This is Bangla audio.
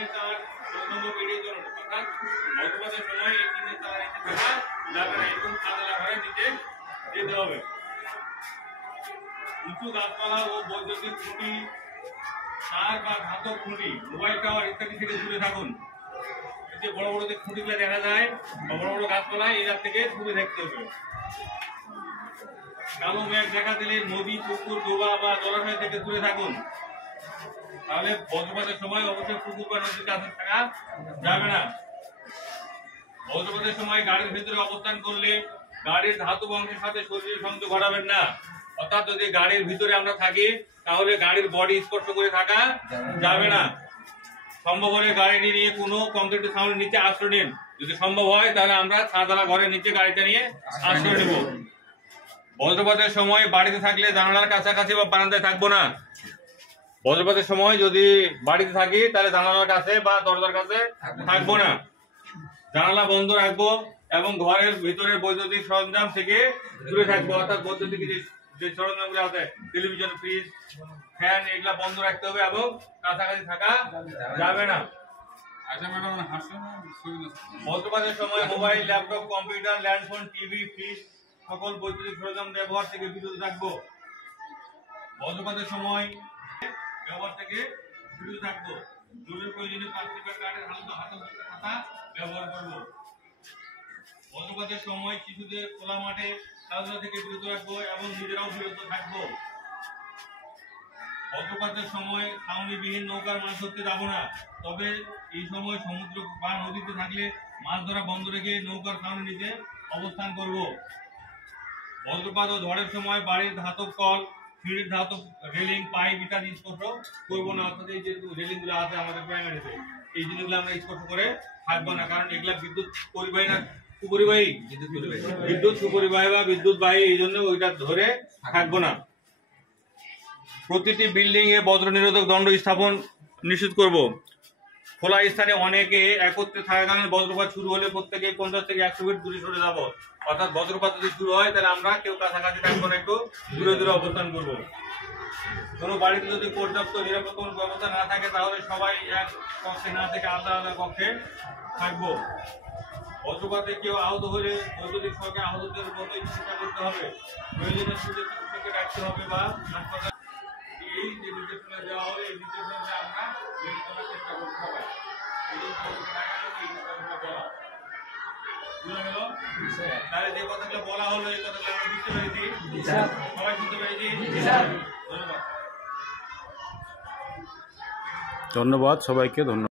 টিনের তার ১৪ নম্বর বেরিয়ে চলুন, অর্থাৎ বজ্রপাতের সময় এই টিনের তার নিচে থাকা যাবে না, এরকম ছাদওয়ালা ঘরের নিচে যেতে হবে। উঁচু গাছপালা ও বৈদ্যুতিক খুঁটি, তার বা ধাতব খুঁটি, মোবাইল টাওয়ার ইত্যাদি থেকে দূরে থাকুন। যে বড় বড় যে খুঁটিগুলো দেখা যায় বা বড় বড় গাছপালা, এর থেকে দূরে থাকতে হবে। কালো মেঘ দেখা দিলে নদী, পুকুর, ডোবা বা জলাশয় থেকে দূরে থাকুন। তাহলে বজ্রপাতের সময় অবশ্যই পুকুর বা নদীর কাছে থাকা যাবে না। বজ্রপাতের সময় গাড়ির ভিতরে অবস্থান করলে গাড়ির ধাতব অংশের সাথে শরীরের সংযোগ ঘটাবেন না। অর্থাৎ যদি গাড়ির ভিতরে আমরা থাকি তাহলে গাড়ির বডি স্পর্শ করে থাকা যাবে না। সম্ভব হলে গাড়ি নিয়ে কোনো কংক্রিট ছাউনির নিচে আশ্রয় নিন। যদি সম্ভব হয় তাহলে আমরা ছাদওয়ালা ঘরের নিচে গাড়িটা নিয়ে আশ্রয় নেব। বজ্রপাতের সময় বাড়িতে থাকলে জানালার কাছাকাছি বা বারান্দায় থাকবো না। বজ্রপাতের সময় যদি বাড়িতে থাকি তাহলে জানালার কাছে বা দরজার কাছে থাকবো না। জানালা বন্ধ রাখবো এবং ঘরের ভিতরের বৈদ্যুতিক সরঞ্জাম থেকে দূরে থাকবো। অর্থাৎ বৈদ্যুতিক যে সরঞ্জামগুলো আছে, টেলিভিশন, ফ্রিজ, ফ্যান, এগুলা বন্ধ রাখতে হবে এবং কাছাকাছি থাকা যাবে না। বজ্রপাতের সময় mobile, laptop, computer, landphone, TV, fridge সকল বৈদ্যুতিক সরঞ্জাম ব্যবহার থেকে বিরত থাকবো। বজ্রপাতের সময় ব্যবহার থেকে বিরত থাকবো। জরুরি প্রয়োজনে প্লাস্টিক বা কাঠের হালকা খাতা ব্যবহার করবো। বজ্রপাতের সময় শিশুদের খোলা মাঠে খেলাধুলা থেকে বিরত রাখবো এবং নিজেরাও বিরত থাকবো। বজ্রপাতের সময় ছাউনিবিহীন নৌকার মাছ ধরতে যাবো না। তবে এই সময় সমুদ্র বা নদীতে থাকলে মাছ ধরা বন্ধ রেখে নৌকার ছাউনির নিচে অবস্থান করব। বজ্রপাত ও ঝড়ের সময় বাড়ির ধাতব কল, সিঁড়ির ধাতব রেলিং, পাইপ ইত্যাদি স্পর্শ করবো না। অর্থাৎ এই যে রেলিং গুলো আছে আমাদের প্রাইমারিতে, এই জিনিসগুলো আমরা স্পর্শ করে থাকবো না, কারণ এগুলা বিদ্যুৎ পরিবাহী না সুপরিবাহী, বিদ্যুৎ সুপরিবাহী বা বিদ্যুৎবাহী, এই জন্য ওইটা ধরে থাকবো না। প্রতিটি বিল্ডিং এ বজ্র নিরোধক দণ্ড স্থাপন নিশ্চিত করব। খোলা স্থানে অনেকে একত্রে থাকাকালীন বজ্রপাত শুরু হলে প্রত্যেকে 50 থেকে 100 ফিট দূরে সরে যাব। অর্থাৎ বজ্রপাত যদি শুরু হয় তাহলে আমরা কেউ কাছাকাছি থাকবো না, একটু দূরে দূরে অবস্থান করব। কোনো বাড়িতে যদি পর্যাপ্ত নিরাপত্তা ব্যবস্থা না থাকে তাহলে সবাই এক কক্ষে না থেকে আলাদা আলাদা কক্ষে থাকবো। বজ্রপাতে কেউ আহত হলে বৈদ্যুতিক শকে আহতদের মতোই চিকিৎসা করতে হবে। প্রয়োজনে চিকিৎসককে ডাকতে হবে বা হাসপাতাল। এই যে নির্দেশনা দেওয়া হবে, এই নির্দেশনা আমরা মেনে চলার চেষ্টা করতে হবে। তাহলে যে কথাগুলো বলা হলো এই কথাগুলো আমরা বুঝতে পেরেছি, সবাই বুঝতে পেরেছি। ধন্যবাদ। ধন্যবাদ সবাইকে। ধন্যবাদ।